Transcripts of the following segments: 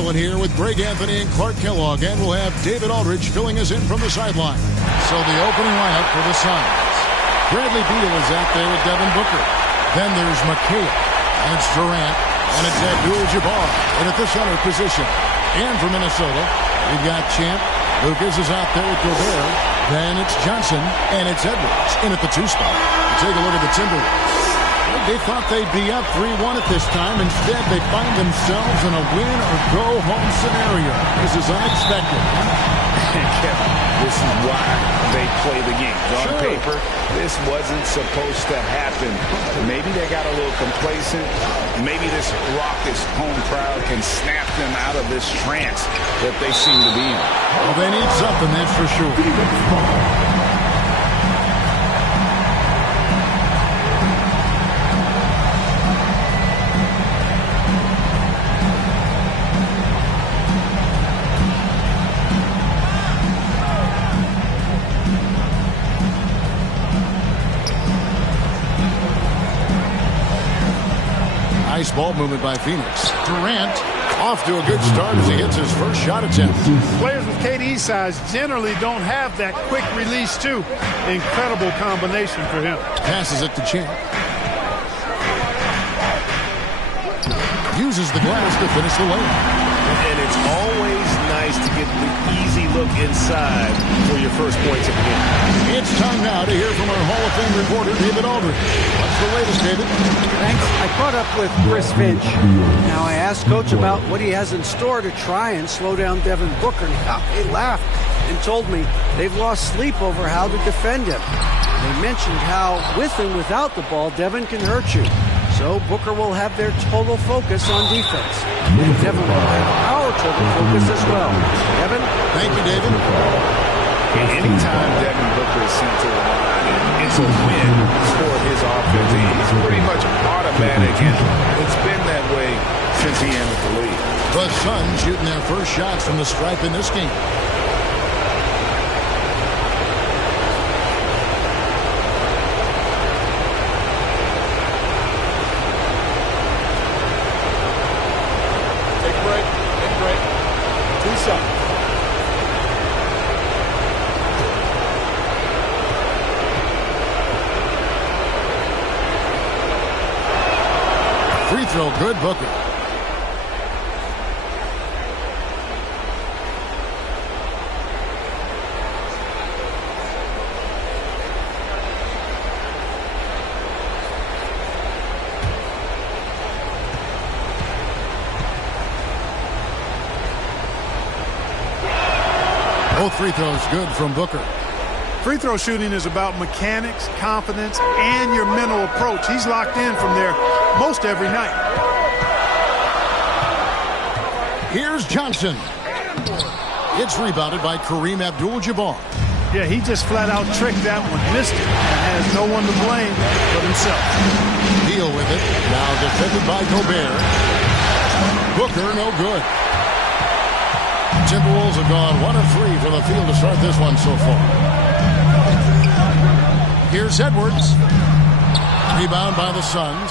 Garland here with Greg Anthony and Clark Kellogg, and we'll have David Aldridge filling us in from the sideline. So the opening lineup for the Suns. Bradley Beal is out there with Devin Booker. Then there's McHale, and it's Durant, and it's Abdul-Jabbar in at the center position. And for Minnesota, we've got Champ. Lucas is out there with Gobert. Then it's Johnson, and it's Edwards in at the 2 spot. Take a look at the Timberwolves. They thought they'd be up 3-1 at this time. Instead, they find themselves in a win-or-go-home scenario. This is unexpected. Kevin, this is why they play the game. On paper, this wasn't supposed to happen. Maybe they got a little complacent. Maybe this raucous home crowd can snap them out of this trance that they seem to be in. Well, they need something, that's for sure. Nice ball movement by Phoenix. Durant off to a good start as he hits his first shot attempt. Players with KD's size generally don't have that quick release too. Incredible combination for him. Passes it to Champ. Uses the glass to finish the layup. And it's always nice to get the easy look inside for your first points of the game. It's time now to hear from our Hall of Fame reporter, David Aldridge. What's the latest, David? Thanks. I caught up with Chris Finch. Now, I asked Coach about what he has in store to try and slow down Devin Booker. Now, he laughed and told me they've lost sleep over how to defend him. They mentioned how, with and without the ball, Devin can hurt you. So Booker will have their total focus on defense. And Devin will have our total focus as well. Devin? Thank you, David. Anytime Devin Booker is sent to the line, it's a win for his offense. He's pretty much automatic, and it's been that way since he entered the league. The Suns shooting their first shots from the stripe in this game. Free throw good, Booker. Both free throws good from Booker. Free throw shooting is about mechanics, confidence, and your mental approach. He's locked in from there most every night. Here's Johnson. It's rebounded by Kareem Abdul-Jabbar. Yeah, he just flat out tricked that one, missed it, and has no one to blame but himself. Deal with it. Now defended by Gobert. Booker no good. Timberwolves have gone 1 of 3 from the field to start this one so far. Here's Edwards. Rebound by the Suns.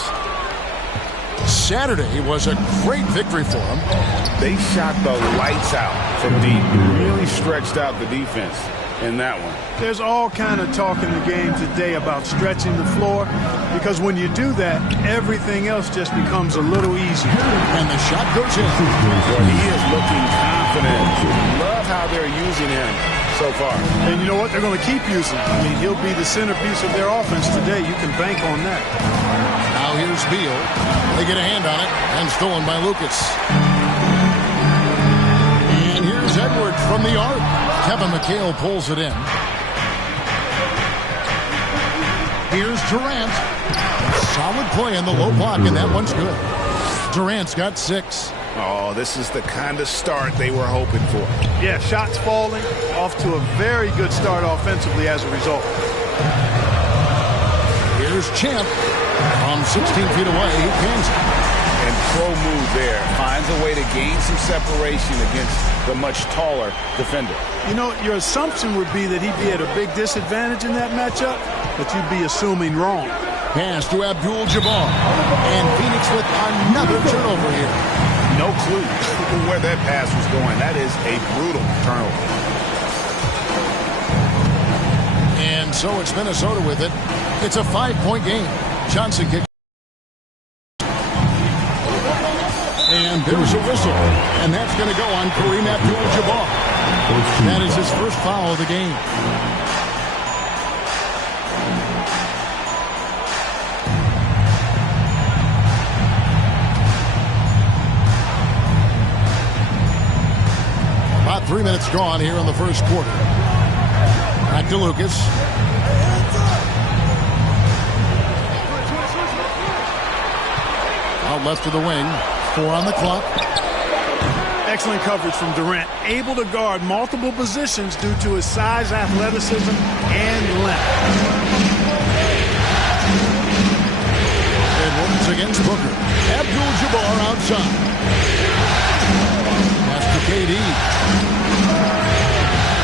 Saturday was a great victory for them. They shot the lights out from deep. Really stretched out the defense in that one. There's all kind of talk in the game today about stretching the floor, because when you do that, everything else just becomes a little easier. And the shot goes in. Well, he is looking confident. Love how they're using him so far. And you know what? They're going to keep using him. I mean, he'll be the centerpiece of their offense today. You can bank on that. Now here's Beal. They get a hand on it, and stolen by Lucas. And here's Edwards from the arc. Kevin McHale pulls it in. Here's Durant. Solid play in the low block, and that one's good. Durant's got 6. Oh, this is the kind of start they were hoping for. Yeah, shots falling, off to a very good start offensively as a result. Here's Champ. From 16 feet away, he pins it. And pro move there. Finds a way to gain some separation against the much taller defender. You know, your assumption would be that he'd be at a big disadvantage in that matchup, but you'd be assuming wrong. Pass to Abdul-Jabbar. And Phoenix with another turnover here. No clue where that pass was going. That is a brutal turnover. And so it's Minnesota with it. It's a 5-point game. Johnson kicks. And there's a whistle. And that's going to go on Kareem Abdul-Jabbar. That is his first foul of the game. About 3 minutes gone here in the first quarter. Back to Lucas. Out left to the wing. 4 on the clock. Excellent coverage from Durant. Able to guard multiple positions due to his size, athleticism, and length. Edwards against Booker. Abdul-Jabbar outside. Pass to KD.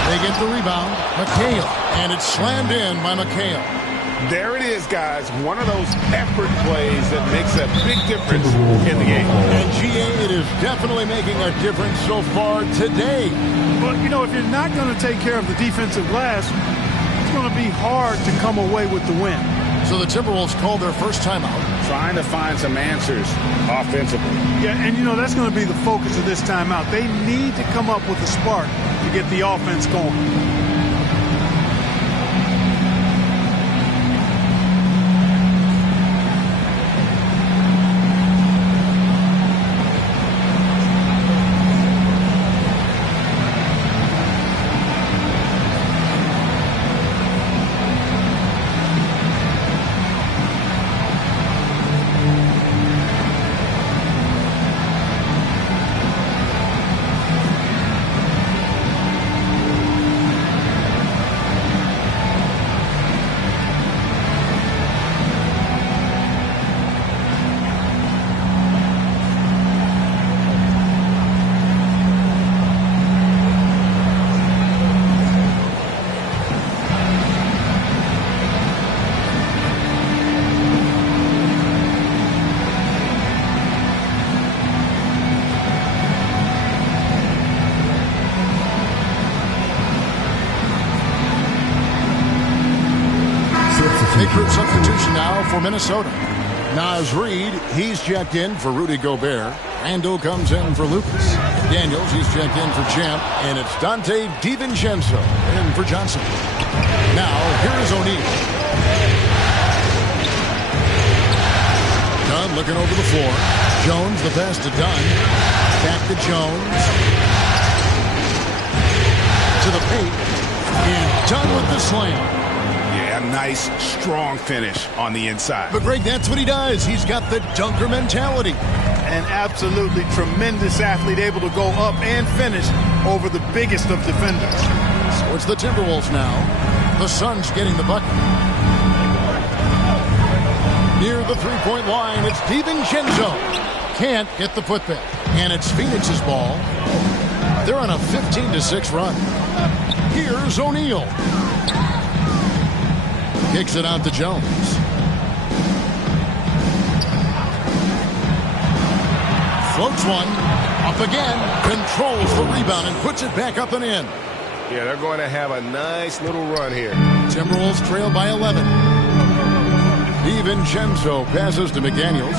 They get the rebound. McHale. And it's slammed in by McHale. There it is, guys. One of those effort plays that makes a big difference in the game. And GA, it is definitely making a difference so far today. But, you know, if you're not going to take care of the defensive glass, it's going to be hard to come away with the win. So the Timberwolves called their first timeout. Trying to find some answers offensively. Yeah, and, you know, that's going to be the focus of this timeout. They need to come up with a spark to get the offense going. Big group substitution now for Minnesota. Naz Reid, he's checked in for Rudy Gobert. Randall comes in for Lucas. Daniels, he's checked in for Champ. And it's Dante DiVincenzo in for Johnson. Now, here is O'Neal. Dunn looking over the floor. Jones, the pass to Dunn. Back to Jones. To the paint. And Dunn with the slam. Yeah, nice, strong finish on the inside. But, Greg, that's what he does. He's got the dunker mentality. An absolutely tremendous athlete, able to go up and finish over the biggest of defenders. So it's the Timberwolves now. The Suns getting the bucket. Near the three-point line, it's DiVincenzo. Can't get the putback. And it's Phoenix's ball. They're on a 15-6 run. Here's O'Neal. Kicks it out to Jones. Floats one. Up again. Controls the rebound and puts it back up and in. Yeah, they're going to have a nice little run here. Timberwolves trail by 11. DiVincenzo passes to McDaniels.